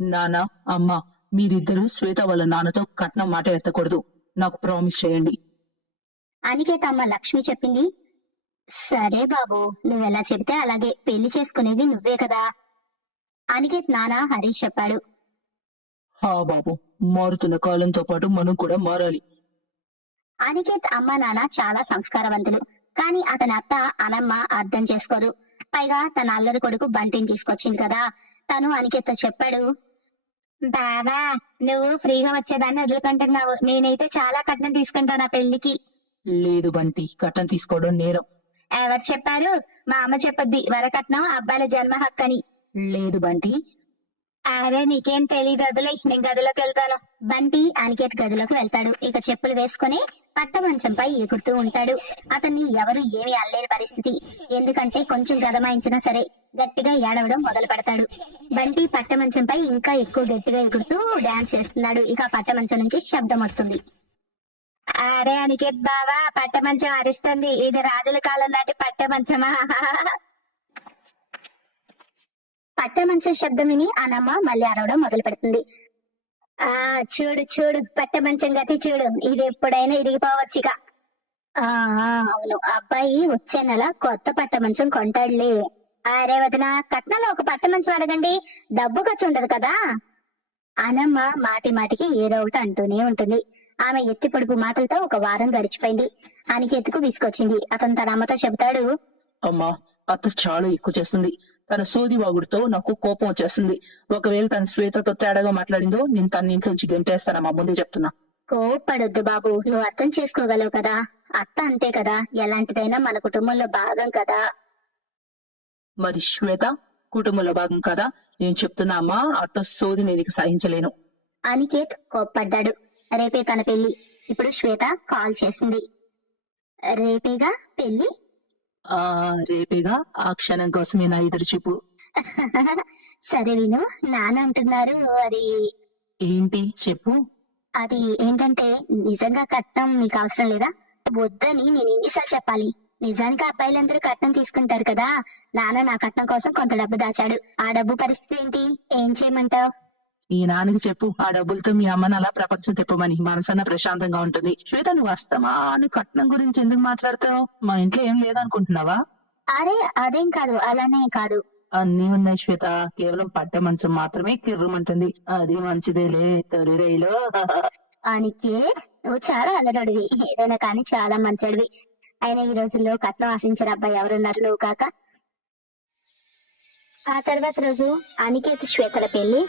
నాన్న అమ్మ మీరిద్దరూ శ్వేత వాళ్ళ నాన్నతో కట్నం మాట ఎత్తకూడదు. నాకు ప్రామిస్ చేయండి. అనికేత్ అమ్మ లక్ష్మి చెప్పింది. సరే బాబు నువ్వెలా చెబితే అలాగే పెళ్ళి చేసుకునేది నువ్వే కదా. అనికేత్ నాన్న హరి చెప్పాడు. హా బాబు మారుతున్న కాలంతో పాటు మనం కూడా మారాలి. అనికేత్ అమ్మ నాన్న చాలా సంస్కారవంతులు. కానీ అతని అత్త అనమ్మ అర్థం చేసుకోదు. పైగా తన అల్లరి కొడుకు బంటిని తీసుకొచ్చింది కదా. తను అనికేత్తో చెప్పాడు బాబా నువ్వు ఫ్రీగా వచ్చేదాన్ని వదులుకుంటున్నావు. నేనైతే చాలా కట్నం తీసుకుంటాను ఆ పెళ్ళికి లేదు బంటి కట్నం తీసుకోవడం నేరం. ఎవరు చెప్పారు? మా అమ్మ చెప్పొద్ది వరకట్నం అబ్బాయిల జన్మ హక్కు అని లేదు బంటి అరే నీకేం తెలియదు వదిలే నేను గదిలోకి వెళ్తాను. బంటి అనికేత్ గదిలోకి వెళ్తాడు. ఇక చెప్పులు వేసుకుని పట్ట మంచంపై ఎగురుతూ ఉంటాడు. అతన్ని ఎవరు ఏమి అల్లేని పరిస్థితి. ఎందుకంటే కొంచెం గదమాయించినా సరే గట్టిగా ఏడవడం మొదలు పెడతాడు. బంటి పట్ట మంచంపై ఇంకా ఎక్కువ గట్టిగా ఎగురుతూ డాన్స్ చేస్తున్నాడు. ఇక పట్ట మంచం నుంచి శబ్దం వస్తుంది. అరే అనికేత్ బావా పట్ట మంచం అరిస్తుంది. ఇది రాజుల కాలం నాటి పట్ట మంచమా పట్టమంచం శబ్దం విని అనమ్మ మళ్ళీ అరవడం మొదలు పెడుతుంది ఆ చూడు చూడు పట్టమంచం గతి చూడు. ఇది ఎప్పుడైనా ఇరిగిపోవచ్చు ఇక. ఆ అవును. అబ్బాయి వచ్చే నెల కొత్త పట్ట మంచం కొంటాడులే. అరే వదిన కట్నంలో ఒక పట్ట మంచం అడగండి. డబ్బు ఖర్చు ఉండదు కదా. అనమ్మ మాటి మాటికి ఏదో ఒకటి అంటూనే ఉంటుంది. ఆమె ఎత్తి పొడుపు మాటలతో ఒక వారం గడిచిపోయింది. ఆనకెత్తుకు తీసుకొచ్చింది అతను తన అమ్మతో చెబుతాడు అమ్మా అత్త చాలా ఎక్కువ చేస్తుంది. తన సోది వాగుడుతో నాకు కోపం వచ్చేస్తుంది ఒకవేళ తన శ్వేతతో తేడాగా మాట్లాడిందో నేను తన ఇంట్లోంచి గెంటేస్తానమ్మా ముందే చెప్తున్నా. కోప్పడొద్దు బాబు. నువ్వు అర్థం చేసుకోగలవు కదా. అత్త అంతే కదా. ఎలాంటిదైనా మన కుటుంబంలో భాగం కదా. మరి శ్వేత కుటుంబంలో భాగం కదా? నేను చెప్తున్నా అమ్మా. అత్త సోది నేను సహించలేను. అనికేత్ కోప్పడ్డాడు. రేపే తన పెళ్ళి ఇప్పుడు శ్వేత కాల్ చేసింది. రేపేగా పెళ్ళి ఆ రేపేగా ఆ క్షణం కోసమే నా ఎదురు చూపు. సరే విను నాన్న అంటున్నారు అది ఏంటి? చెప్పు. అది ఏంటంటే నిజంగా కట్నం మీకు అవసరం లేదా? వద్దని నేను ఎన్నిసార్లు చెప్పాలి. నిజానికి అబ్బాయిలందరూ కట్నం తీసుకుంటారు కదా. నాన్న నా కట్నం కోసం కొంత డబ్బు దాచాడు. ఆ డబ్బు పరిస్థితి ఏంటి? ఏం చేయమంటావు? ఈ నాన్నకి చెప్పు ఆ డబ్బులతో మీ అమ్మని అలా ప్రపంచం తిప్పమని మనసన్న ప్రశాంతంగా ఉంటుంది. శ్వేత నువ్వు వస్తామా అని కట్నం గురించి ఎందుకు మాట్లాడతావు? మా ఇంట్లో ఏం లేదనుకుంటున్నావా? అరే అదేం కాదు అలానే కాదు. అన్నీ ఉన్నాయి శ్వేత. కేవలం పడ్డ మంచం మాత్రమే కిర్రమంటుంది. అది మంచిదేలే తొలి రైలో అనికే నువ్వు చాలా అల్లరడివి ఏదైనా కానీ చాలా మంచడివి. అయినా ఈ రోజుల్లో కట్నం ఆశించిన అబ్బాయి ఎవరున్నారు నువ్వు కాక? ఆ తర్వాత రోజు అనికేత్ శ్వేతల పెళ్ళి